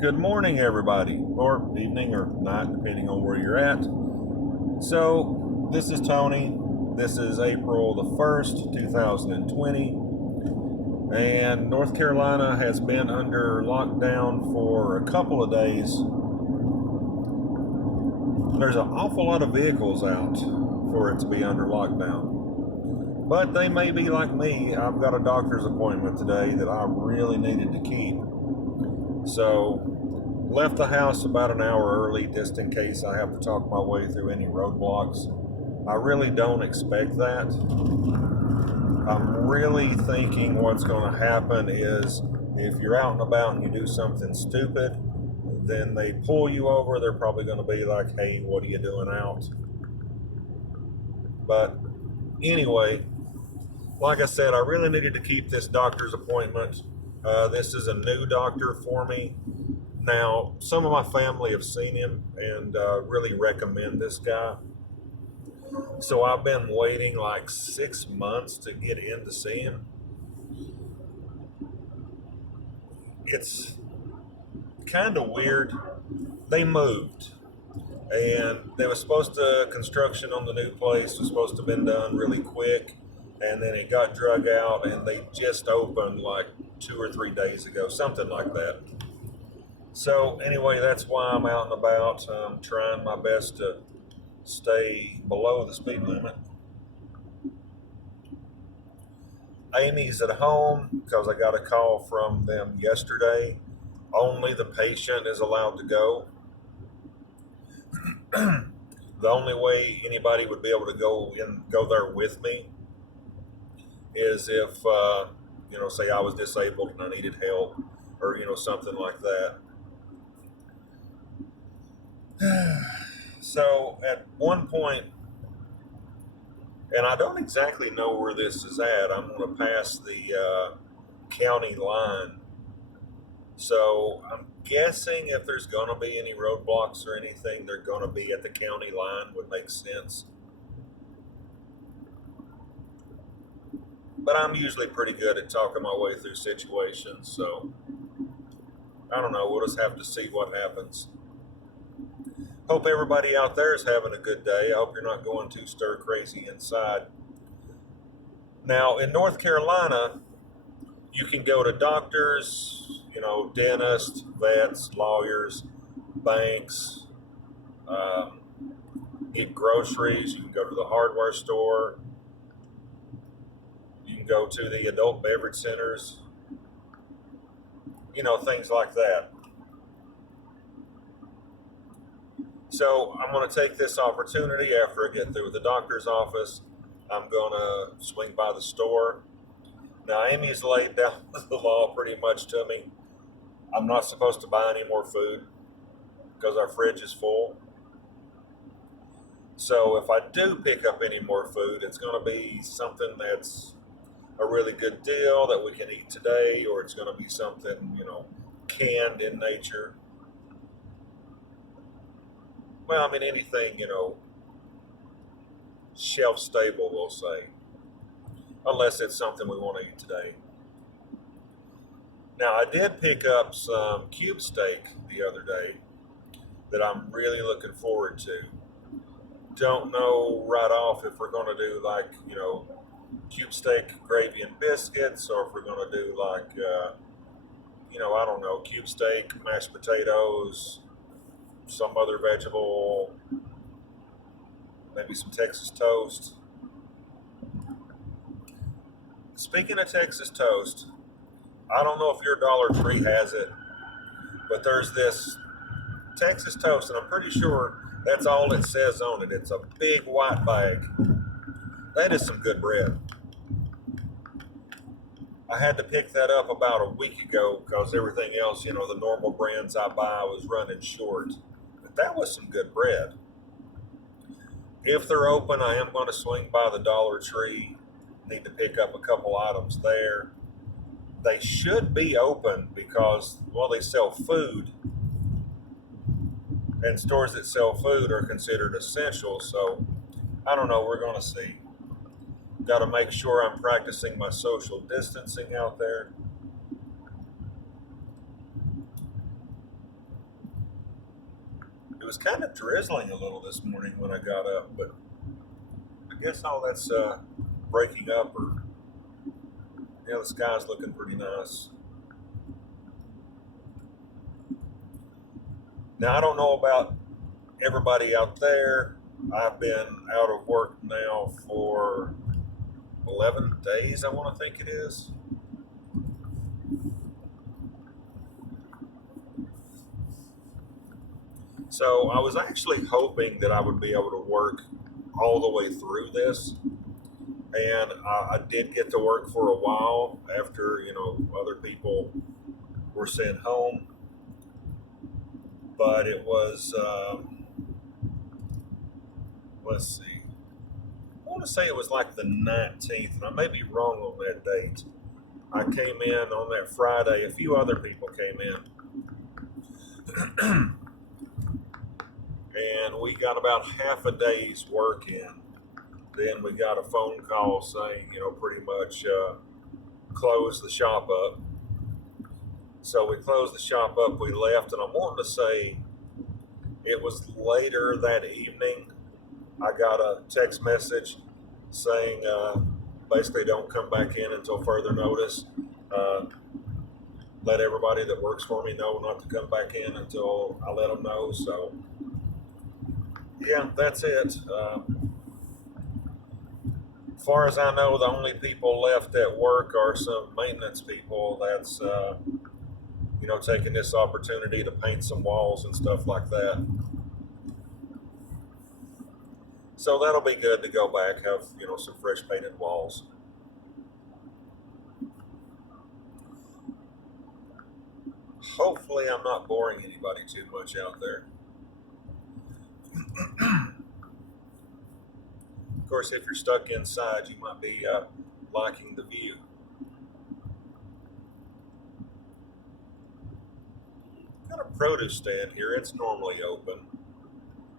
Good morning, everybody, or evening or night, depending on where you're at. So, this is Tony. This is April the 1st, 2020, and North Carolina has been under lockdown for a couple of days. There's an awful lot of vehicles out for it to be under lockdown. But they may be like me. I've got a doctor's appointment today that I really needed to keep. So, left the house about an hour early just in case I have to talk my way through any roadblocks. I really don't expect that. I'm really thinking what's going to happen is if you're out and about and you do something stupid, then they pull you over. They're probably going to be like, hey, what are you doing out? But anyway, like I said, I really needed to keep this doctor's appointment. This is a new doctor for me. Now, some of my family have seen him and really recommend this guy. So I've been waiting like 6 months to get in to see him. It's kind of weird. They moved, and they were supposed to, construction on the new place was supposed to have been done really quick, and then it got drug out, and they just opened like 2 or 3 days ago, something like that. So anyway, that's why I'm out and about. I'm trying my best to stay below the speed limit. Amy's at home because I got a call from them yesterday. Only the patient is allowed to go. The only way anybody would be able to go there with me is if say I was disabled and I needed help, or something like that. So at one point, and I don't exactly know where this is at, I'm going to pass the county line. So I'm guessing if there's going to be any roadblocks or anything, they're going to be at the county line, would make sense. But I'm usually pretty good at talking my way through situations, so I don't know. We'll just have to see what happens. Hope everybody out there is having a good day. I hope you're not going too stir crazy inside. Now, in North Carolina, you can go to doctors, dentists, vets, lawyers, banks, get groceries. You can go to the hardware store. You can go to the adult beverage centers, things like that. So I'm going to take this opportunity after I get through with the doctor's office. I'm going to swing by the store. Now, Amy's laid down the law pretty much to me. I'm not supposed to buy any more food because our fridge is full. So if I do pick up any more food, it's going to be something that's a really good deal that we can eat today, or it's going to be something, canned in nature. Well, I mean, anything, shelf stable, we'll say, unless it's something we want to eat today. Now, I did pick up some cube steak the other day that I'm really looking forward to. Don't know right off if we're going to do like, cube steak, gravy, and biscuits, or if we're going to do like, I don't know, cube steak, mashed potatoes, some other vegetable, maybe some Texas toast. Speaking of Texas toast, I don't know if your Dollar Tree has it, but there's this Texas toast, and I'm pretty sure that's all it says on it. It's a big white bag. That is some good bread. I had to pick that up about a week ago because everything else, the normal brands I buy was running short. But that was some good bread. If they're open, I am going to swing by the Dollar Tree. Need to pick up a couple items there. They should be open because, they sell food. And stores that sell food are considered essential. So, I don't know. We're going to see. Got to make sure I'm practicing my social distancing out there. was kind of drizzling a little this morning when I got up, but I guess all that's breaking up, or yeah, the sky's looking pretty nice. Now, I don't know about everybody out there. I've been out of work now for 11 days, I want to think it is. So I was actually hoping that I would be able to work all the way through this. And I did get to work for a while after, other people were sent home. But it was, let's see, I want to say it was like the 19th, and I may be wrong on that date. I came in on that Friday. A few other people came in. And we got about half a day's work in. Then we got a phone call saying, pretty much close the shop up. So we closed the shop up, we left, and I'm wanting to say it was later that evening. I got a text message saying basically don't come back in until further notice. Let everybody that works for me know not to come back in until I let them know. So yeah, that's it. As far as I know, the only people left at work are some maintenance people that's, taking this opportunity to paint some walls and stuff like that. So that'll be good to go back, have, some fresh painted walls. Hopefully I'm not boring anybody too much out there. Of course, if you're stuck inside, you might be liking the view. Got a produce stand here. It's normally open.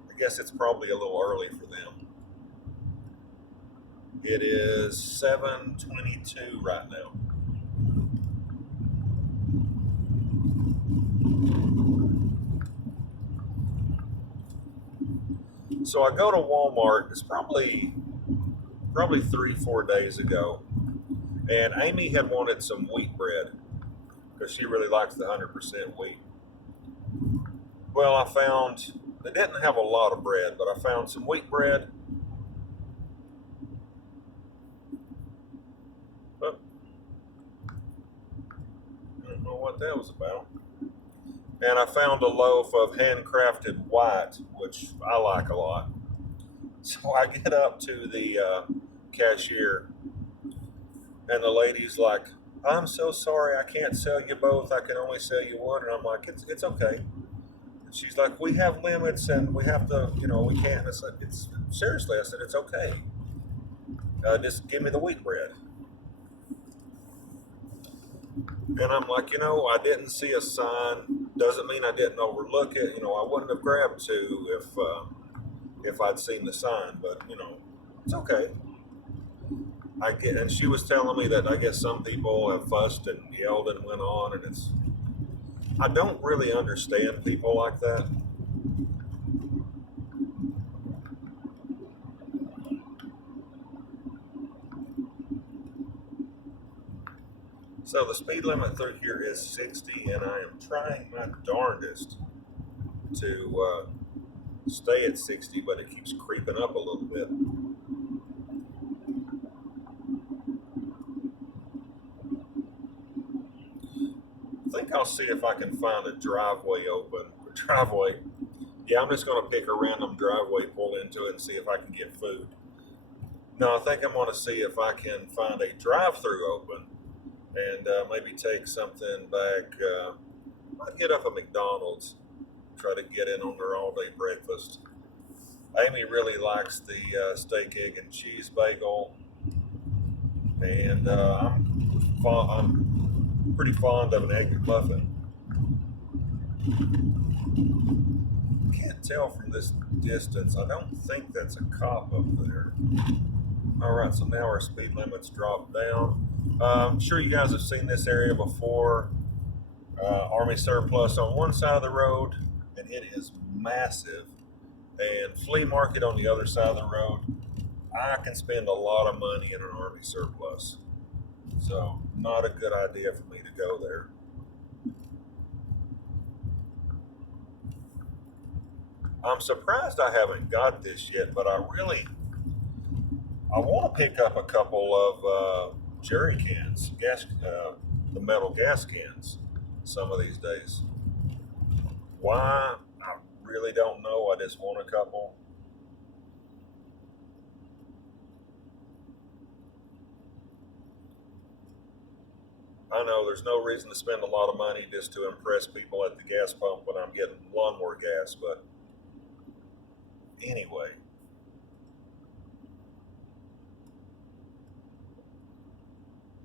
I guess it's probably a little early for them. It is 7:22 right now. So I go to Walmart. It's probably 3-4 days ago, and Amy had wanted some wheat bread because she really likes the 100% wheat. Well, I found they didn't have a lot of bread, but I found some wheat bread. Oh, I don't know what that was about. And I found a loaf of handcrafted white, which I like a lot. So I get up to the cashier, and the lady's like, "I'm so sorry, I can't sell you both. I can only sell you one." And I'm like, "It's okay." And she's like, "We have limits, and we have to, we can't." And I said, "It's seriously." I said, "It's okay. Just give me the wheat bread." And I'm like, I didn't see a sign. Doesn't mean I didn't overlook it. I wouldn't have grabbed two if I'd seen the sign. But it's okay. And she was telling me that I guess some people have fussed and yelled and went on, and I don't really understand people like that. So the speed limit through here is 60, and I am trying my darndest to stay at 60, but it keeps creeping up a little bit. I think I'll see if I can find a driveway open. Driveway. Yeah, I'm just going to pick a random driveway, pull into it, and see if I can get food. No, I think I'm going to see if I can find a drive-through open and maybe take something back. Might get up at McDonald's, try to get in on their all-day breakfast. Amy really likes the steak, egg, and cheese bagel, and I'm pretty fond of an egg McMuffin. Can't tell from this distance. I don't think that's a cop up there. All right, so now our speed limit's dropped down. I'm sure you guys have seen this area before. Army surplus on one side of the road and it is massive. And flea market on the other side of the road, I can spend a lot of money in an Army surplus. So, not a good idea for me to go there. I'm surprised I haven't got this yet, but I want to pick up a couple of jerry cans, the metal gas cans, some of these days. Why? I really don't know. I just want a couple. I know there's no reason to spend a lot of money just to impress people at the gas pump when I'm getting lawnmower gas, but anyway,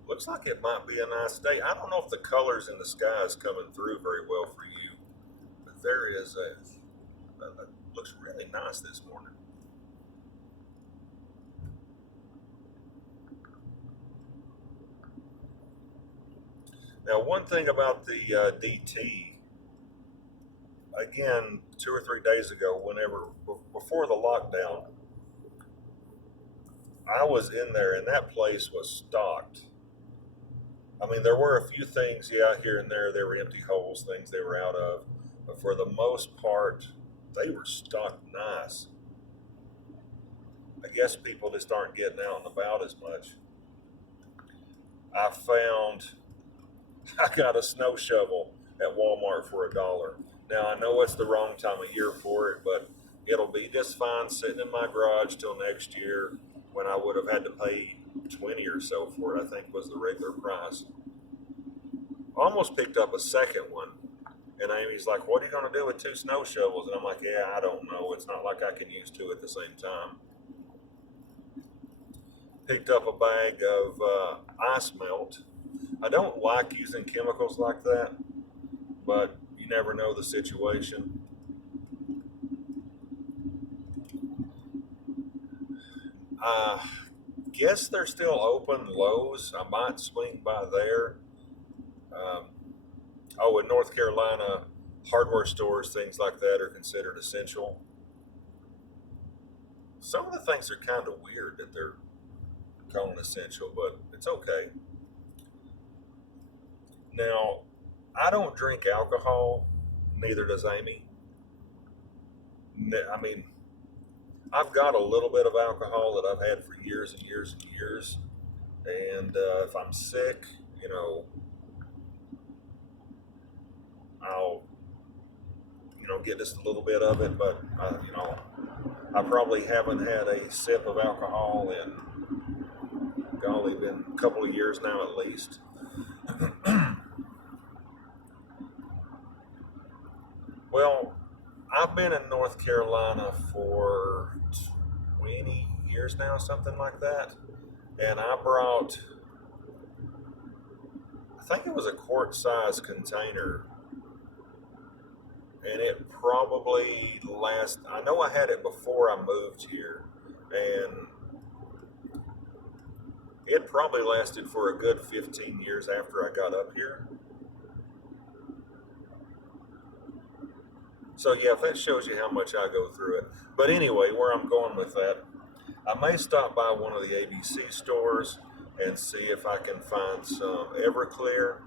looks like it might be a nice day. I don't know if the colors in the sky is coming through very well for you, but there is it looks really nice this morning. Now, one thing about the DT, again, 2 or 3 days ago, before the lockdown, I was in there and that place was stocked. I mean, there were a few things, yeah, here and there, there were empty holes, things they were out of, but for the most part, they were stocked nice. I guess people just aren't getting out and about as much. I found I got a snow shovel at Walmart for $1. Now I know it's the wrong time of year for it, but it'll be just fine sitting in my garage till next year when I would have had to pay 20 or so for it, I think was the regular price. Almost picked up a second one. And Amy's like, "What are you going to do with two snow shovels?" And I'm like, "Yeah, I don't know. It's not like I can use two at the same time." Picked up a bag of ice melt. I don't like using chemicals like that, but you never know the situation. I guess they're still open, Lowe's. I might swing by there. Um, oh, in North Carolina, hardware stores, things like that are considered essential. Some of the things are kind of weird that they're calling essential, but it's okay. Now, I don't drink alcohol, neither does Amy. I mean, I've got a little bit of alcohol that I've had for years and years and years. And if I'm sick, you know, I'll, get just a little bit of it. But, I probably haven't had a sip of alcohol in, golly, been a couple of years now at least. Well, I've been in North Carolina for 20 years now, something like that. And I brought, I think it was a quart size container. And it probably I know I had it before I moved here. And it probably lasted for a good 15 years after I got up here. So, yeah, if that shows you how much I go through it. But anyway, where I'm going with that, I may stop by one of the ABC stores and see if I can find some Everclear.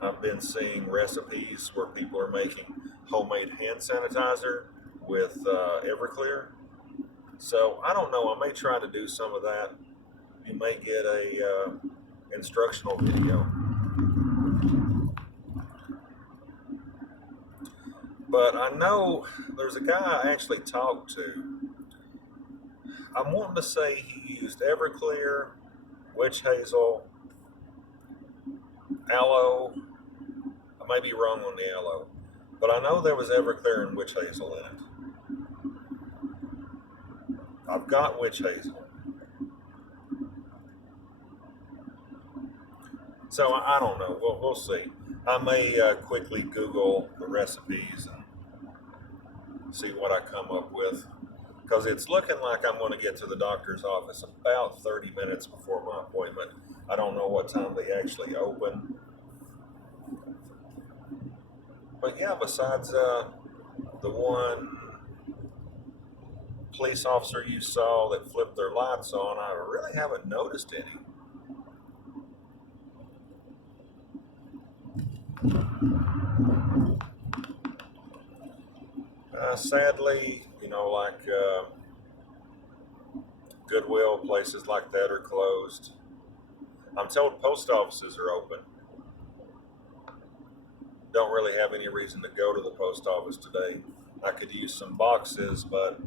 I've been seeing recipes where people are making homemade hand sanitizer with Everclear. So I don't know. I may try to do some of that. You may get a instructional video. But I know there's a guy I actually talked to. I'm wanting to say he used Everclear, witch hazel, aloe. I may be wrong on the aloe, but I know there was Everclear and witch hazel in it. I've got witch hazel. So I don't know. We'll see. I may quickly Google the recipes and see what I come up with. Because it's looking like I'm going to get to the doctor's office about 30 minutes before my appointment. I don't know what time they actually open. But yeah, besides The one police officer you saw that flipped their lights on, I really haven't noticed any. Sadly, like Goodwill, places like that are closed. I'm told post offices are open. Don't really have any reason to go to the post office today. I could use some boxes, but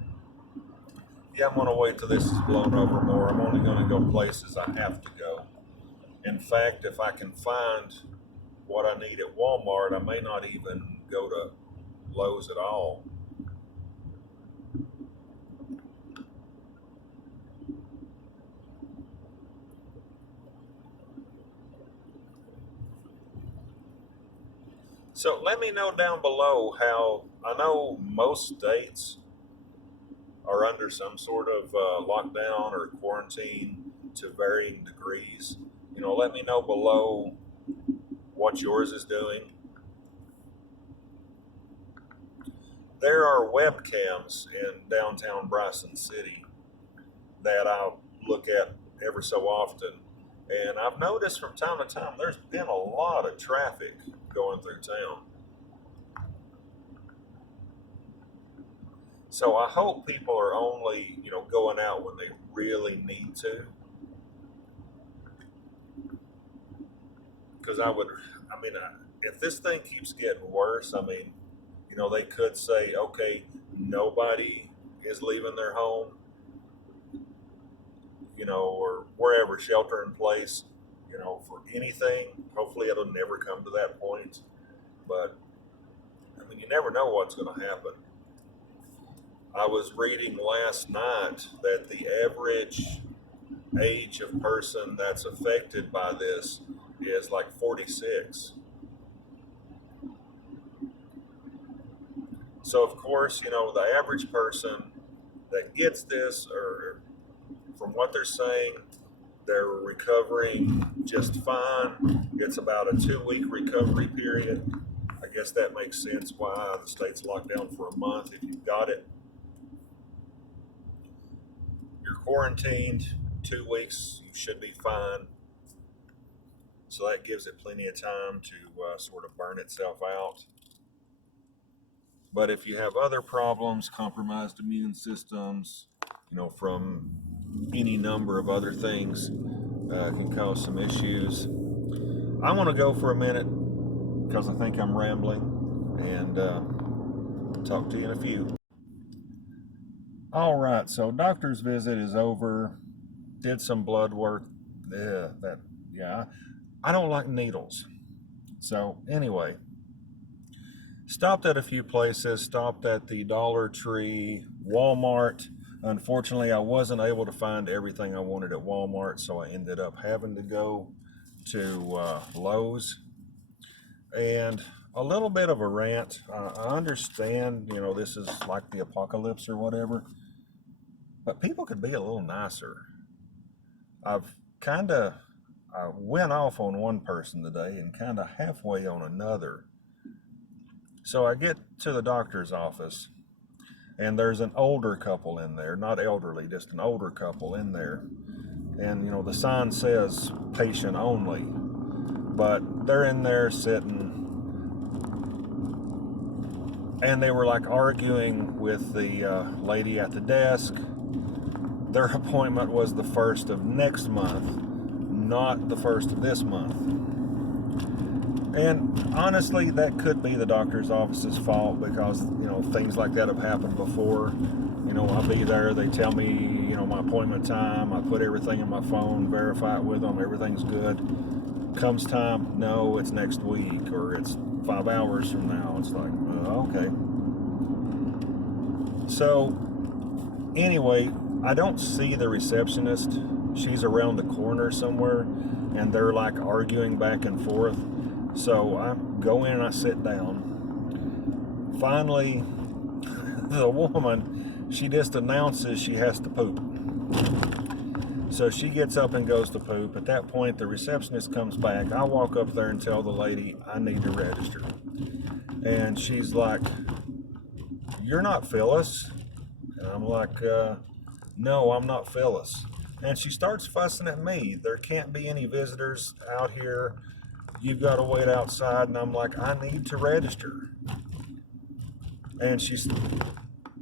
yeah, I'm going to wait till this is blown over more. I'm only going to go places I have to go. In fact, if I can find what I need at Walmart, I may not even go to Lowe's at all. So let me know down below how, I know most states are under some sort of lockdown or quarantine to varying degrees. Let me know below what yours is doing. There are webcams in downtown Bryson City that I look at every so often. And I've noticed from time to time there's been a lot of traffic going through town. So I hope people are only, going out when they really need to. Because if this thing keeps getting worse, they could say, okay, nobody is leaving their home, or wherever, shelter in place, for anything. Hopefully it'll never come to that point. But, you never know what's going to happen. I was reading last night that the average age of person that's affected by this is like 46. So of course, the average person that gets this, or from what they're saying, they're recovering just fine. It's about a 2-week recovery period. I guess that makes sense why the state's locked down for a month. If you've got it, you're quarantined 2 weeks, you should be fine. So that gives it plenty of time to sort of burn itself out. But if you have other problems, compromised immune systems, from any number of other things, can cause some issues. I want to go for a minute because I think I'm rambling, and talk to you in a few. All right, so doctor's visit is over. Did some blood work. I don't like needles. So anyway, stopped at a few places. Stopped at the Dollar Tree, Walmart. Unfortunately, I wasn't able to find everything I wanted at Walmart, so I ended up having to go to Lowe's. And a little bit of a rant. I understand, this is like the apocalypse or whatever, but people could be a little nicer. I've I went off on one person today and kind of halfway on another. So I get to the doctor's office, and there's an older couple in there, not elderly, just an older couple in there. And, the sign says patient only, but they're in there sitting, and they were like arguing with the lady at the desk. Their appointment was the 1st of next month, not the 1st of this month. And honestly, that could be the doctor's office's fault because, things like that have happened before. I'll be there, they tell me, my appointment time, I put everything in my phone, verify it with them, everything's good. Comes time, no, it's next week, or it's 5 hours from now. It's like, okay. So, anyway, I don't see the receptionist. She's around the corner somewhere, and they're like arguing back and forth. So I go in and I sit down. Finally, the woman, she just announces she has to poop. So she gets up and goes to poop. At that point, the receptionist comes back. I walk up there and tell the lady I need to register. And she's like, you're not Phyllis. And I'm like, no, I'm not Phyllis. And she starts fussing at me. There can't be any visitors out here. You've got to wait outside. And I'm like, I need to register. And she's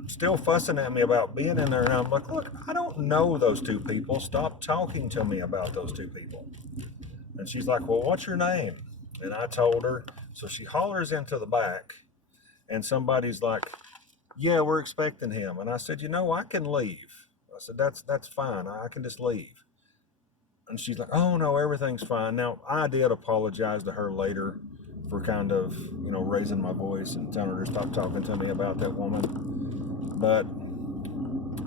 still fussing at me about being in there. And I'm like, look, I don't know those two people. Stop talking to me about those two people. And she's like, well, what's your name? And I told her. So she hollers into the back. And somebody's like, yeah, we're expecting him. And I said, you know, I can leave. I said, that's fine. I can just leave. And she's like, oh, no, everything's fine. Now, I did apologize to her later for kind of, raising my voice and telling her to stop talking to me about that woman. But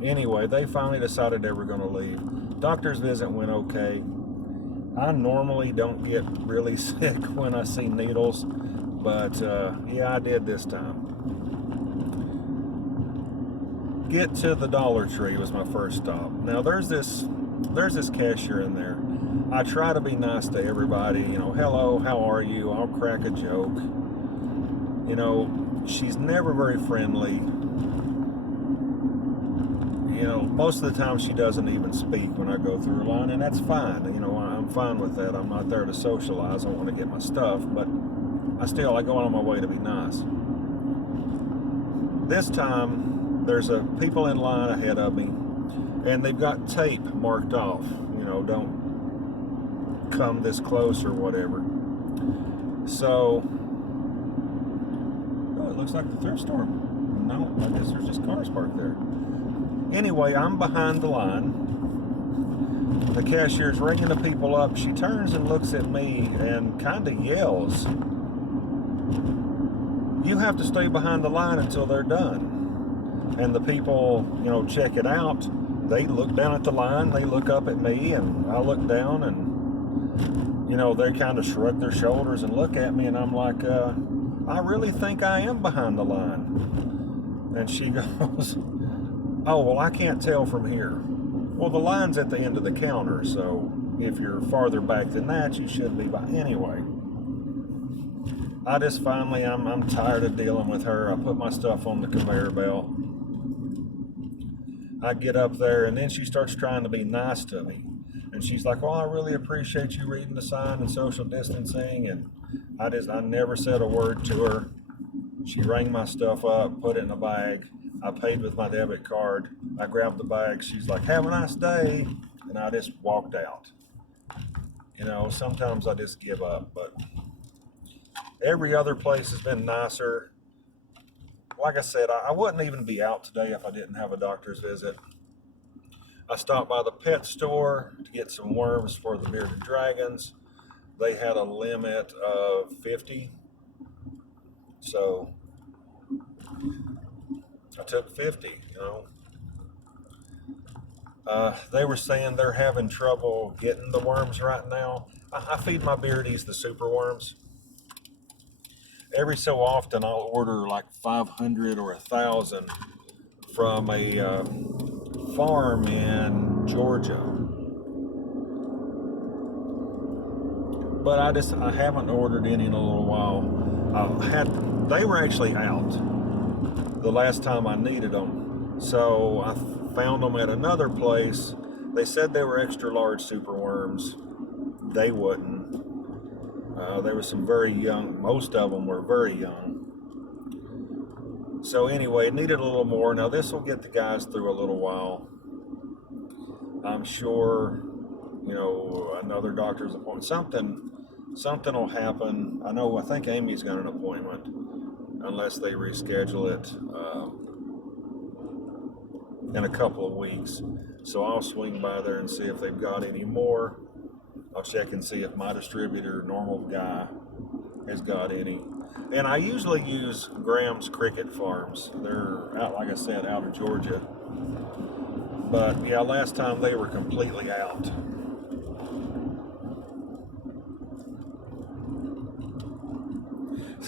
anyway, they finally decided they were going to leave. Doctor's visit went okay. I normally don't get really sick when I see needles, but yeah, I did this time. Get to the Dollar Tree was my first stop. Now there's this cashier in there. I try to be nice to everybody, hello, how are you? I'll crack a joke. She's never very friendly. Most of the time she doesn't even speak when I go through her line, and that's fine. I'm fine with that. I'm not there to socialize. I want to get my stuff, but I go out on my way to be nice. This time, there's people in line ahead of me, and they've got tape marked off, don't come this close or whatever. So, oh, it looks like the thrift store. No, I guess there's just cars parked there. Anyway, I'm behind the line. The cashier's ringing the people up. She turns and looks at me and kind of yells, you have to stay behind the line until they're done. And the people, check it out. They look down at the line, they look up at me, and I look down, and, they kind of shrug their shoulders and look at me, and I'm like, I really think I am behind the line. And she goes, oh, well, I can't tell from here. Well, the line's at the end of the counter, so if you're farther back than that, you should be by. Anyway, I just finally, I'm tired of dealing with her. I put my stuff on the conveyor belt. I get up there, and then she starts trying to be nice to me. And she's like, well, I really appreciate you reading the sign and social distancing. And I never said a word to her. She rang my stuff up, put it in a bag. I paid with my debit card. I grabbed the bag. She's like, have a nice day. And I just walked out. Sometimes I just give up. But every other place has been nicer. Like I said, I wouldn't even be out today if I didn't have a doctor's visit. I stopped by the pet store to get some worms for the bearded dragons. They had a limit of 50. So I took 50, They were saying they're having trouble getting the worms right now. I feed my beardies the super worms. Every so often I'll order like 500 or 1,000 from a farm in Georgia. But I haven't ordered any in a little while. They were actually out the last time I needed them. So I found them at another place. They said they were extra large super worms. They wouldn't. There was some very young, most of them were very young. So anyway, it needed a little more. Now this will get the guys through a little while. I'm sure, another doctor's appointment, something will happen. I think Amy's got an appointment, unless they reschedule it in a couple of weeks. So I'll swing by there and see if they've got any more. I'll check and see if my distributor, Normal Guy, has got any. And I usually use Graham's Cricket Farms. They're out, like I said, out of Georgia. But yeah, last time they were completely out.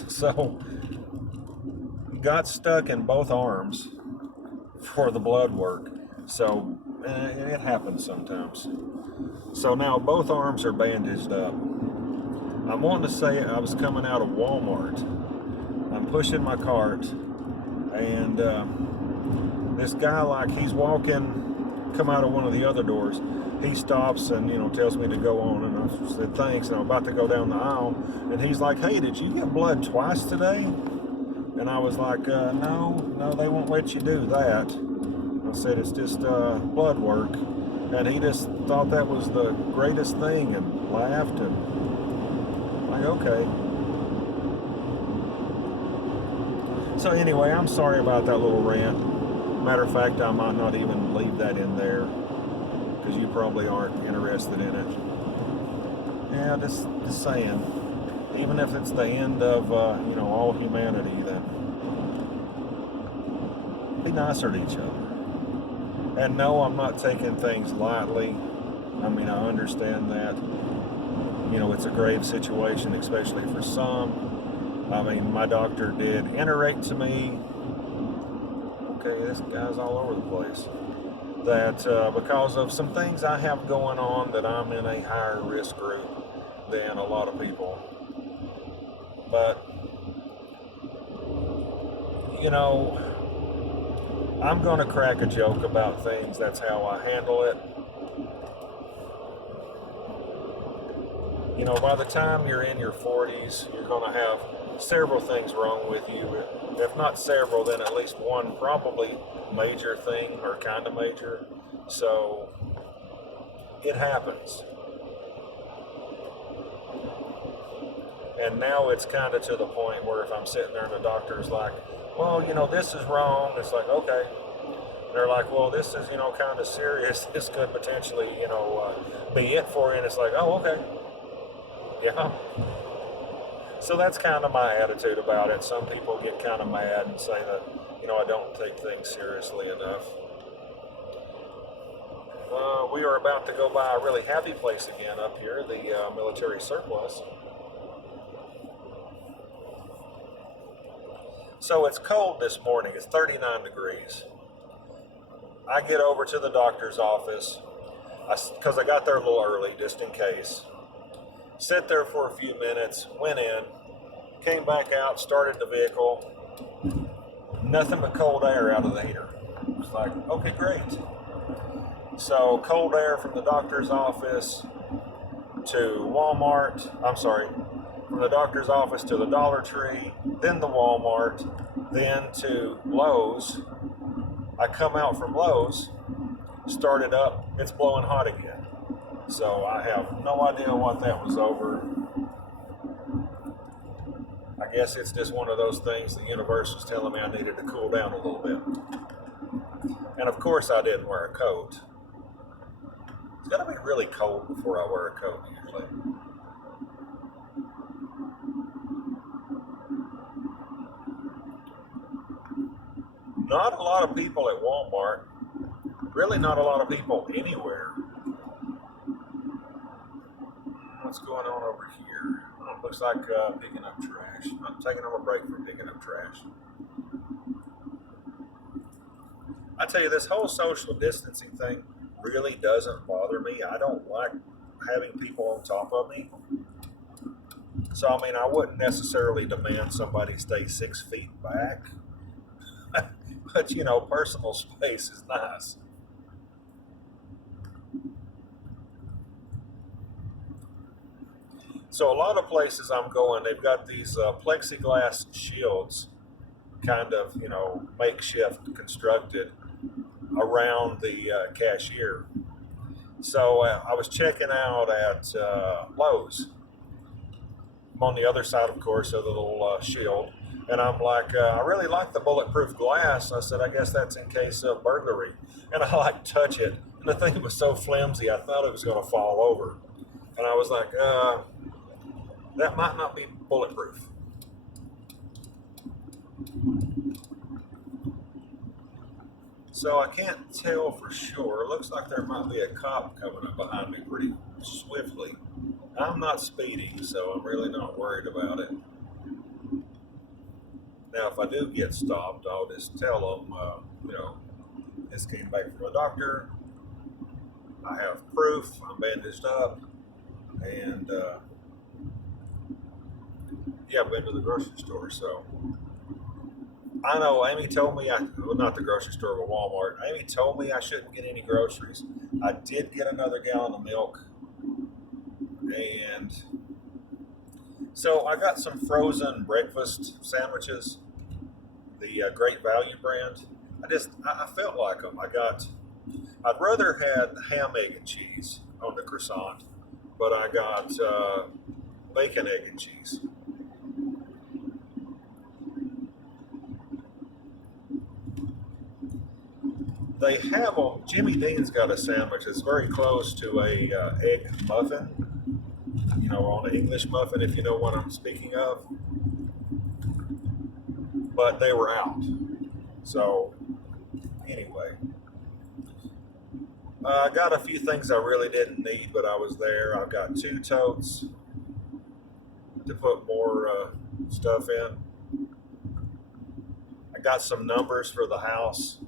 So, got stuck in both arms for the blood work. So, it happens sometimes. So now both arms are bandaged up. I'm wanting to say I was coming out of Walmart. I'm pushing my cart, And this guy, like, he's walking, come out of one of the other doors. He stops and, tells me to go on, and I said thanks, and I'm about to go down the aisle, and he's like, hey, did you get blood twice today? And I was like, no, they won't let you do that. I said, it's just blood work. And he just thought that was the greatest thing and laughed, and like, okay. So anyway, I'm sorry about that little rant. Matter of fact, I might not even leave that in there, because you probably aren't interested in it. Yeah, just saying. Even if it's the end of, all humanity, then be nicer to each other. And no, I'm not taking things lightly. I mean, I understand that. It's a grave situation, especially for some. I mean, my doctor did iterate to me, okay, this guy's all over the place, that because of some things I have going on, that I'm in a higher risk group than a lot of people. But, I'm going to crack a joke about things. That's how I handle it. By the time you're in your 40s, you're going to have several things wrong with you. If not several, then at least one probably major thing, or kind of major. So it happens. And now it's kind of to the point where if I'm sitting there and the doctor's like, well, this is wrong, it's like, okay. And they're like, well, this is, kind of serious. This could potentially, be it for you. And it's like, oh, okay. Yeah. So that's kind of my attitude about it. Some people get kind of mad and say that, I don't take things seriously enough. We are about to go by a really happy place again up here, the military surplus. So it's cold this morning. It's 39 degrees. I get over to the doctor's office because I got there a little early just in case. Sit there for a few minutes, went in, came back out, started the vehicle. Nothing but cold air out of the heater. It's like, okay, great. So cold air from the doctor's office to Walmart. From the doctor's office to the Dollar Tree, then the Walmart, then to Lowe's. I come out from Lowe's, started up, it's blowing hot again. So I have no idea what that was over. I guess it's just one of those things the universe was telling me I needed to cool down a little bit. And of course I didn't wear a coat. It's got to be really cold before I wear a coat usually. Not a lot of people at Walmart. Really not a lot of people anywhere. What's going on over here? Oh, it looks like picking up trash. I'm taking a break from picking up trash. I tell you, this whole social distancing thing really doesn't bother me. I don't like having people on top of me. So, I mean, I wouldn't necessarily demand somebody stay 6 feet back. But, personal space is nice. So a lot of places I'm going, they've got these plexiglass shields, kind of, makeshift constructed around the cashier. So I was checking out at Lowe's. I'm on the other side, of course, of the little shield. And I'm like, I really like the bulletproof glass. I said, I guess that's in case of burglary. And I touch it. And the thing was so flimsy, I thought it was going to fall over. And I was like, that might not be bulletproof. So I can't tell for sure. It looks like there might be a cop coming up behind me pretty swiftly. I'm not speeding, so I'm really not worried about it. Now, if I do get stopped, I'll just tell them, this came back from a doctor. I have proof. I'm bandaged up. And, I've been to the grocery store, so I know Amy told me well, not the grocery store, but Walmart. Amy told me I shouldn't get any groceries. I did get another gallon of milk, and so I got some frozen breakfast sandwiches, the Great Value brand. I felt like them. I'd rather had ham, egg, and cheese on the croissant, but I got bacon, egg, and cheese. They have a Jimmy Dean's got a sandwich that's very close to a egg muffin, on an English muffin, if you know what I'm speaking of. But they were out. So anyway, I got a few things I really didn't need, but I was there. I've got two totes to put more stuff in. I got some numbers for the house,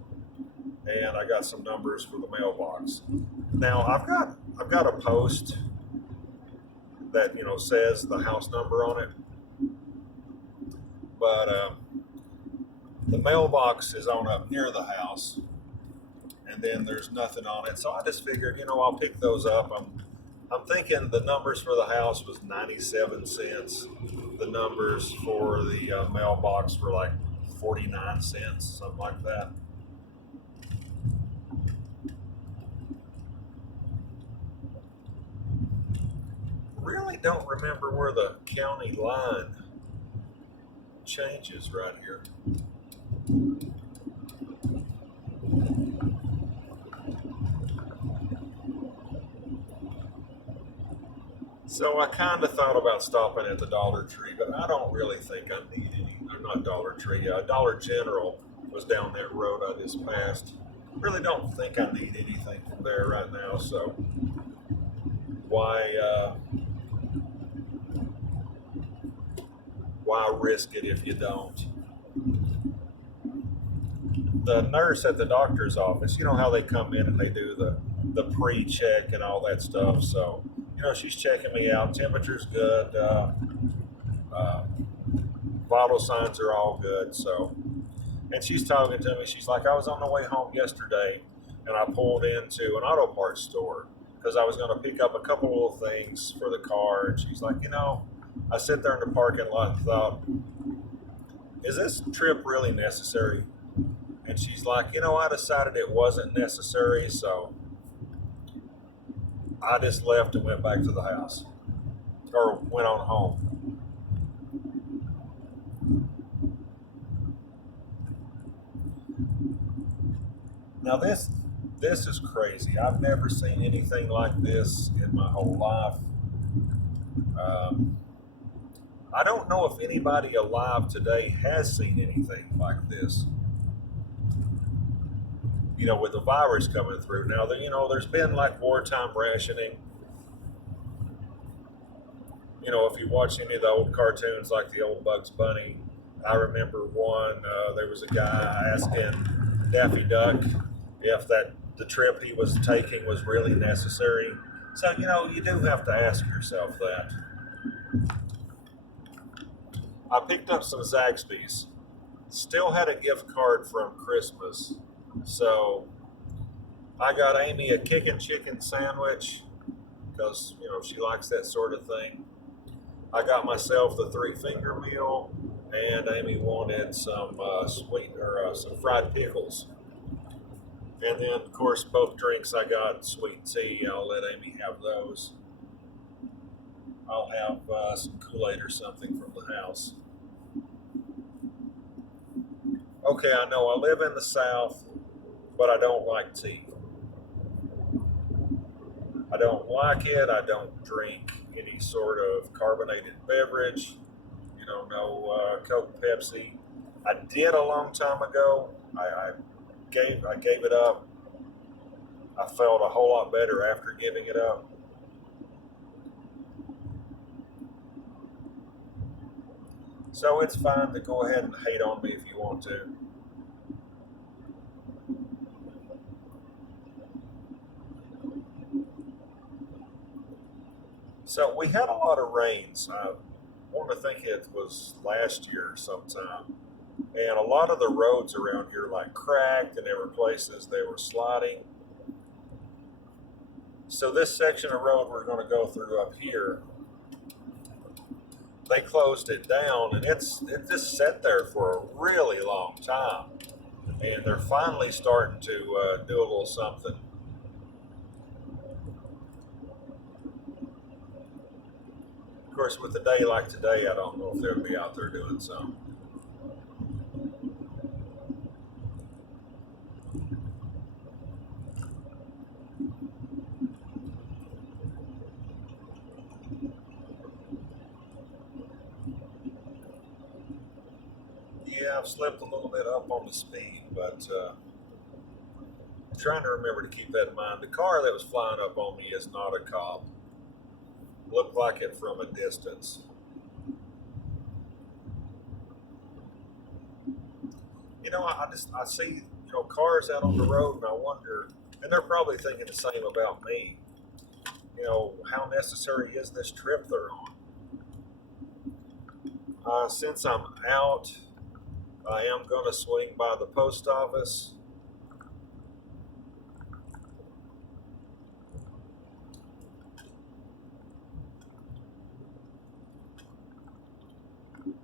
and I got some numbers for the mailbox. Now I've got a post that says the house number on it, but the mailbox is on up near the house, and then there's nothing on it. So I just figured, I'll pick those up. I'm thinking the numbers for the house was 97 cents. The numbers for the mailbox were like 49 cents, something like that. Really don't remember where the county line changes right here. So I kind of thought about stopping at the Dollar Tree, but I don't really think I need any. Or not Dollar Tree, Dollar General was down that road I just passed. Really don't think I need anything from there right now. So why why risk it if you don't? The nurse at the doctor's office, you know how they come in and they do the pre-check and all that stuff. So she's checking me out. Temperature's good. Uh, Vital signs are all good. So, and she's talking to me. She's like, I was on the way home yesterday, and I pulled into an auto parts store because I was going to pick up a couple little things for the car. And she's like, I sit there in the parking lot and thought, is this trip really necessary? And she's like, I decided it wasn't necessary, so I just left and went back to the house, or went on home. Now this is crazy. I've never seen anything like this in my whole life. Um, I don't know if anybody alive today has seen anything like this. With the virus coming through. Now, there's been like wartime rationing. If you watch any of the old cartoons, like the old Bugs Bunny, I remember one. There was a guy asking Daffy Duck if the trip he was taking was really necessary. So you do have to ask yourself that. I picked up some Zaxby's. Still had a gift card from Christmas. So I got Amy a kickin' chicken sandwich because she likes that sort of thing. I got myself the three finger meal, and Amy wanted some sweet or some fried pickles. And then, of course, both drinks I got sweet tea. I'll let Amy have those. I'll have some Kool-Aid or something from the house. Okay, I know I live in the South, but I don't like tea. I don't like it. I don't drink any sort of carbonated beverage. No Coke, Pepsi. I did a long time ago. I gave it up. I felt a whole lot better after giving it up. So it's fine to go ahead and hate on me if you want to. So we had a lot of rains. I want to think it was last year sometime. And a lot of the roads around here like cracked, and there were places they were sliding. So this section of road we're going to go through up here, they closed it down, and it just sat there for a really long time. And they're finally starting to do a little something. Of course, with a day like today, I don't know if they'll be out there doing something. Yeah, I've slipped a little bit up on the speed, but I'm trying to remember to keep that in mind. The car that was flying up on me is not a cop. Looked like it from a distance. I see cars out on the road, and I wonder, and they're probably thinking the same about me. How necessary is this trip they're on? Since I'm out, I am going to swing by the post office.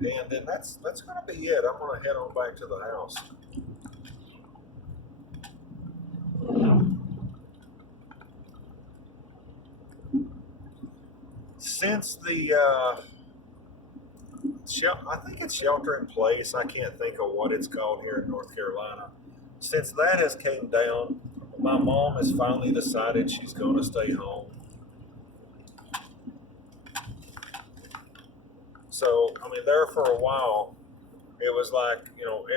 And then that's going to be it. I'm going to head on back to the house. Since the I think it's shelter in place. I can't think of what it's called here in North Carolina. Since that has came down, my mom has finally decided she's going to stay home. So, there for a while, it was like,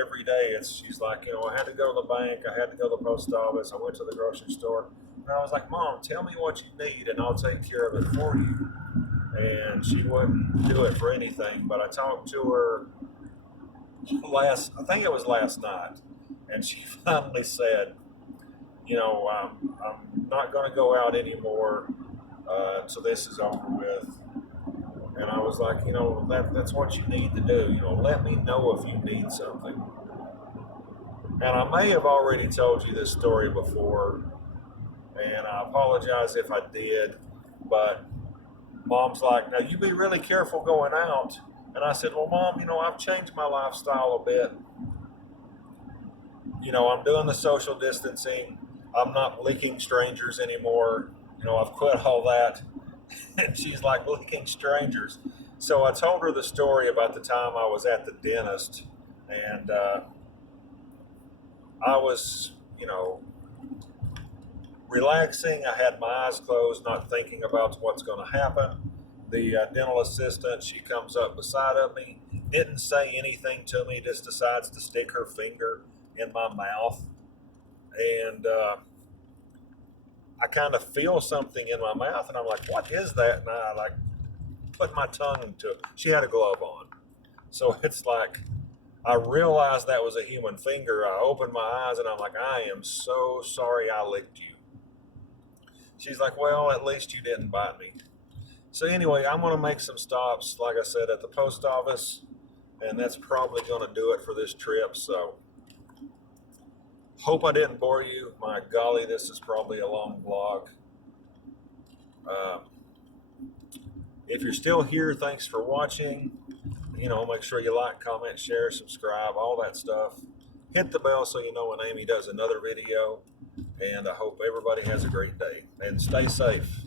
every day she's like, I had to go to the bank, I had to go to the post office, I went to the grocery store. And I was like, Mom, tell me what you need and I'll take care of it for you. And she wouldn't do it for anything. But I talked to her I think it was last night, and she finally said, I'm not going to go out anymore until this is over with. And I was like, that's what you need to do. Let me know if you need something. And I may have already told you this story before, and I apologize if I did, but Mom's like, now you be really careful going out. And I said, well, Mom, I've changed my lifestyle a bit. I'm doing the social distancing. I'm not licking strangers anymore. I've quit all that. And she's like, licking strangers. So I told her the story about the time I was at the dentist, and I was, relaxing. I had my eyes closed, not thinking about what's going to happen. The dental assistant, she comes up beside of me, didn't say anything to me, just decides to stick her finger in my mouth. And I kind of feel something in my mouth, and I'm like, what is that? And I put my tongue into it. She had a glove on. So it's like, I realized that was a human finger. I opened my eyes and I'm like, I am so sorry I licked you. She's like, well, at least you didn't bite me. So anyway, I'm going to make some stops, like I said, at the post office, and that's probably going to do it for this trip. So hope I didn't bore you. My golly, this is probably a long vlog. If you're still here, thanks for watching. Make sure you like, comment, share, subscribe, all that stuff. Hit the bell so you know when Amy does another video. And I hope everybody has a great day. And stay safe.